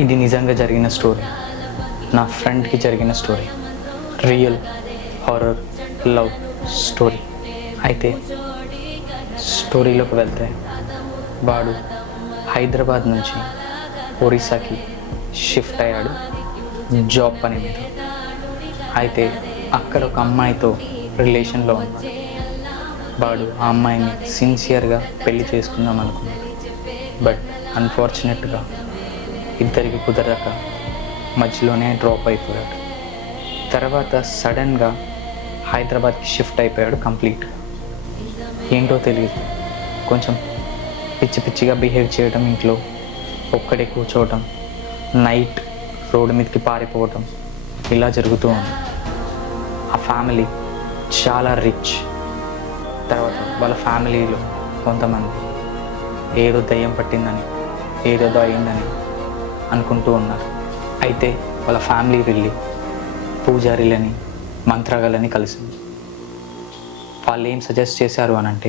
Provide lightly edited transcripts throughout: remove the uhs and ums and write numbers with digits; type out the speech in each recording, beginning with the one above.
ఇది నిజంగా జరిగిన స్టోరీ, నా ఫ్రెండ్కి జరిగిన story, real horror love story. అయితే స్టోరీలోకి వెళ్తే వాడు హైదరాబాద్ నుంచి ఒరిస్సాకి షిఫ్ట్ అయ్యాడు జాబ్ పని మీద. అయితే అక్కడ ఒక అమ్మాయితో రిలేషన్లో ఉన్నాడు. వాడు ఆ అమ్మాయిని సిన్సియర్గా పెళ్లి చేసుకుందాం అనుకున్నాడు. బట్ అన్ఫార్చునేట్గా ఇద్దరికి కుదరక మధ్యలోనే డ్రాప్ అయిపోయాడు. తర్వాత సడన్గా హైదరాబాద్కి షిఫ్ట్ అయిపోయాడు కంప్లీట్గా. ఏంటో తెలియదు, కొంచెం పిచ్చి పిచ్చిగా బిహేవ్ చేయడం, ఇంట్లో ఒక్కడే కూర్చోవటం, నైట్ రోడ్డు మీదకి పారిపోవటం, ఇలా జరుగుతూ ఉంది. ఆ ఫ్యామిలీ చాలా రిచ్. తర్వాత వాళ్ళ ఫ్యామిలీలో కొంతమంది ఏదో దయ్యం పట్టిందని, ఏదేదో అయిందని అనుకుంటూ ఉన్నారు. అయితే వాళ్ళ ఫ్యామిలీ వెళ్ళి పూజారులని, మంత్రగాళ్ళని కలిసింది. వాళ్ళు ఏం సజెస్ట్ చేశారు అని అంటే,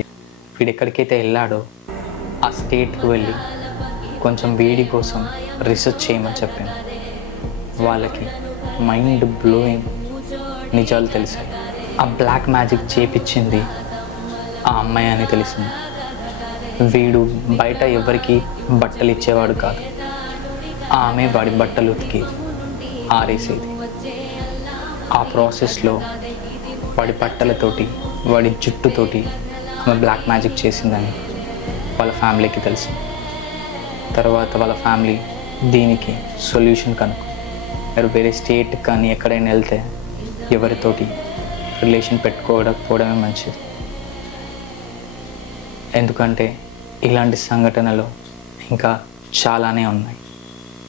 వీడు ఎక్కడికైతే వెళ్ళాడో ఆ స్టేట్కి వెళ్ళి కొంచెం వేడి కోసం రీసెర్చ్ చేయమని చెప్పింది. వాళ్ళకి మైండ్ బ్లోయింగ్ నిజాలు తెలిసాయి. ఆ బ్లాక్ మ్యాజిక్ చేపించింది ఆ అమ్మాయి అని తెలిసింది. వీడు బయట ఎవరికి బట్టలు ఇచ్చేవాడు కాదు, ఆమె వాడి బట్టలు ఉతికి ఆరేసేది. ఆ ప్రాసెస్లో వాడి బట్టలతోటి, వాడి జుట్టుతోటి ఆమె బ్లాక్ మ్యాజిక్ చేసిందని వాళ్ళ ఫ్యామిలీకి తెలుసు. తర్వాత వాళ్ళ ఫ్యామిలీ దీనికి సొల్యూషన్ కనుక్కు వేరే స్టేట్ కానీ ఎక్కడైనా వెళ్తే ఎవరితోటి రిలేషన్ పెట్టుకోవడమే మంచిది. ఎందుకంటే ఇలాంటి సంఘటనలు ఇంకా చాలానే ఉన్నాయి.